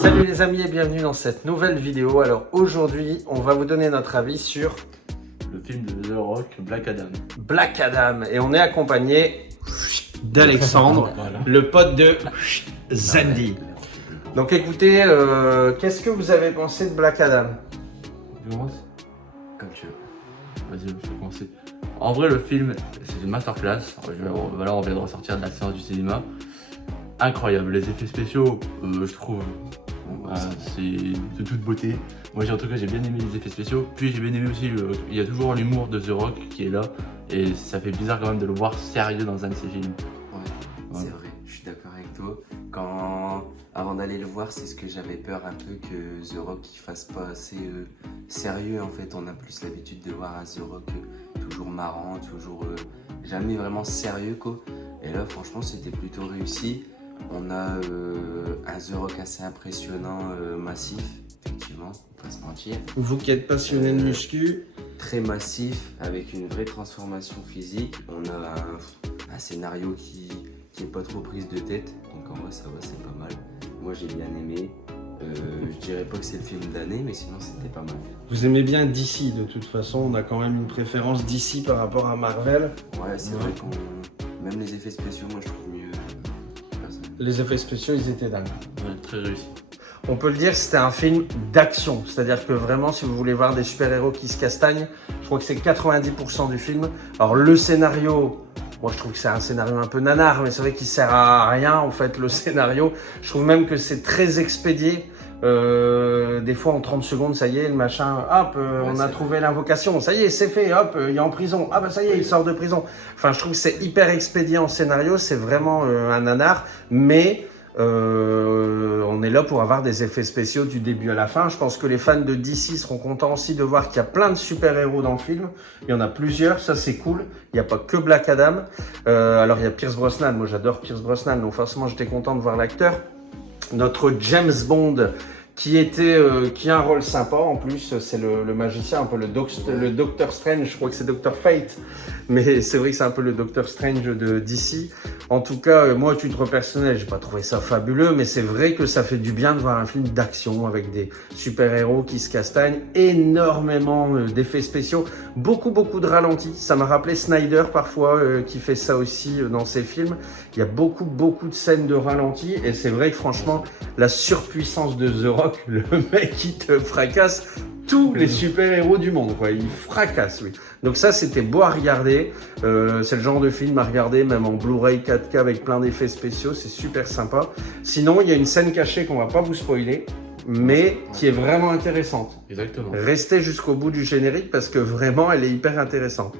Salut les amis et bienvenue dans cette nouvelle vidéo. Alors aujourd'hui, on va vous donner notre avis sur le film de The Rock, Black Adam. Black Adam. Et on est accompagné d'Alexandre, Voilà. le pote de Zandy. Donc écoutez, qu'est-ce que vous avez pensé de Black Adam? Tu commences? Comme tu veux. Vas-y, je vais commencer. En vrai, le film, c'est une masterclass. Voilà, on vient de ressortir de la séance du cinéma. Incroyable, les effets spéciaux, je trouve, c'est de toute beauté. Moi, en tout cas, j'ai bien aimé les effets spéciaux. Puis j'ai bien aimé aussi, il y a toujours l'humour de The Rock qui est là. Et ça fait bizarre quand même de le voir sérieux dans un de ses films. Ouais, c'est vrai, je suis d'accord avec toi. Avant d'aller le voir, c'est ce que j'avais peur un peu que The Rock il fasse pas assez sérieux. En fait, on a plus l'habitude de voir un The Rock toujours marrant, toujours jamais vraiment sérieux quoi. Et là, franchement, c'était plutôt réussi. On a un The Rock assez impressionnant, massif, effectivement, on va pas se mentir. Vous qui êtes passionné de muscu, Très massif, avec une vraie transformation physique. On a un scénario qui est pas trop prise de tête, donc en vrai ça va, c'est pas mal. Moi j'ai bien aimé. Je dirais pas que c'est le film d'année, mais sinon c'était pas mal. vous aimez bien DC de toute façon, on a quand même une préférence DC par rapport à Marvel. Ouais, c'est vrai qu'on. Même les effets spéciaux, moi je trouve mieux. Personnellement. Les effets spéciaux, ils étaient dingues. Ouais, très réussi. On peut le dire, c'était un film d'action. C'est-à-dire que vraiment, si vous voulez voir des super-héros qui se castagnent, je crois que c'est 90% du film. Alors le scénario, moi je trouve que c'est un scénario un peu nanar, mais c'est vrai qu'il sert à rien en fait le scénario. Je trouve même que c'est très expédié. Des fois en 30 secondes, ça y est, le machin, hop, on a trouvé l'invocation, ça y est, c'est fait, hop, il est en prison, ah bah ça y est, il sort de prison. Enfin, je trouve que c'est hyper expédié en scénario, c'est vraiment un nanar, mais on est là pour avoir des effets spéciaux du début à la fin. Je pense que les fans de DC seront contents aussi de voir qu'il y a plein de super-héros dans le film. Il y en a plusieurs, ça c'est cool. Il n'y a pas que Black Adam. Alors il y a Pierce Brosnan, moi j'adore Pierce Brosnan, donc forcément j'étais content de voir l'acteur. Notre James Bond qui a un rôle sympa en plus, c'est le magicien, un peu le Doctor Strange, je crois que c'est Doctor Fate, mais c'est vrai que c'est un peu le Doctor Strange de DC. En tout cas, moi à titre personnel, j'ai pas trouvé ça fabuleux, mais c'est vrai que ça fait du bien de voir un film d'action avec des super-héros qui se castagnent, énormément d'effets spéciaux, beaucoup de ralentis. Ça m'a rappelé Snyder parfois qui fait ça aussi dans ses films. Il y a beaucoup de scènes de ralentis et c'est vrai que franchement, la surpuissance de The Rock, le mec il te fracasse tous les super-héros du monde, quoi. Il fracasse, oui. Donc ça, c'était beau à regarder. C'est le genre de film à regarder, même en Blu-ray 4K avec plein d'effets spéciaux. C'est super sympa. Sinon, il y a une scène cachée qu'on va pas vous spoiler, mais qui est vraiment intéressante. Exactement. Restez jusqu'au bout du générique parce que vraiment, elle est hyper intéressante.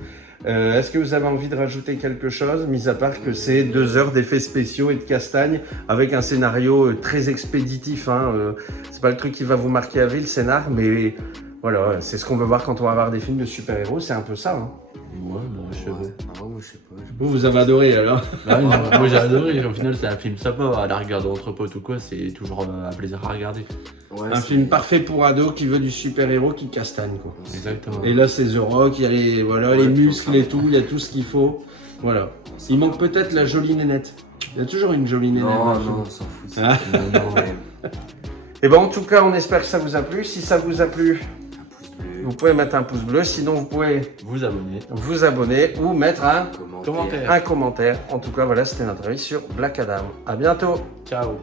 Est-ce que vous avez envie de rajouter quelque chose, mis à part que c'est 2 heures d'effets spéciaux et de castagne avec un scénario très expéditif, hein, c'est pas le truc qui va vous marquer à vie le scénar, mais voilà, c'est ce qu'on veut voir quand on va voir des films de super-héros, c'est un peu ça. Hein. Ouais, je sais pas. Ah ouais, moi je sais pas. Vous avez adoré alors? Bah oui, moi j'ai adoré, au final c'est un film sympa, à la regarder entre potes ou quoi, c'est toujours un plaisir à regarder. Ouais, Un film parfait pour ado qui veut du super-héros qui castagne, quoi. Exactement. Et là c'est The Rock, il y a les muscles et tout, il y a tout ce qu'il faut. Voilà. Il manque peut-être la jolie nénette. Il y a toujours une jolie nénette. Non, dans le film. non, on s'en fout. Ah. Et ben en tout cas, on espère que ça vous a plu. Si ça vous a plu, Un pouce bleu, vous pouvez mettre un pouce bleu. Sinon, vous pouvez Vous abonnez. vous abonner ou mettre un commentaire. commentaire. En tout cas, voilà, c'était notre avis sur Black Adam. À bientôt. Ciao.